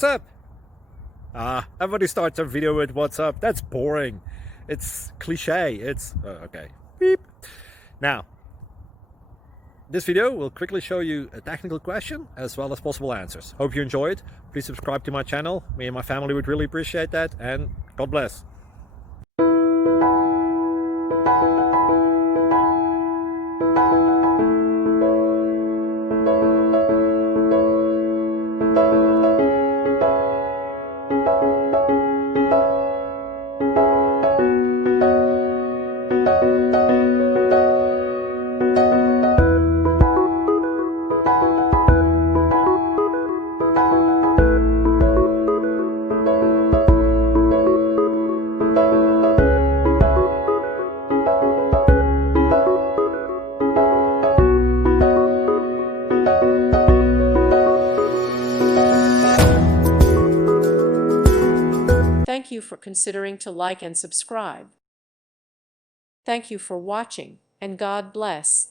What's up? Everybody starts their video with what's up. That's boring. It's cliche. It's okay. Beep. Now, this video will quickly show you a technical question as well as possible answers. Hope you enjoyed. Please subscribe to my channel. Me and my family would really appreciate that, and God bless. Thank you for considering to like and subscribe. Thank you for watching, and God bless.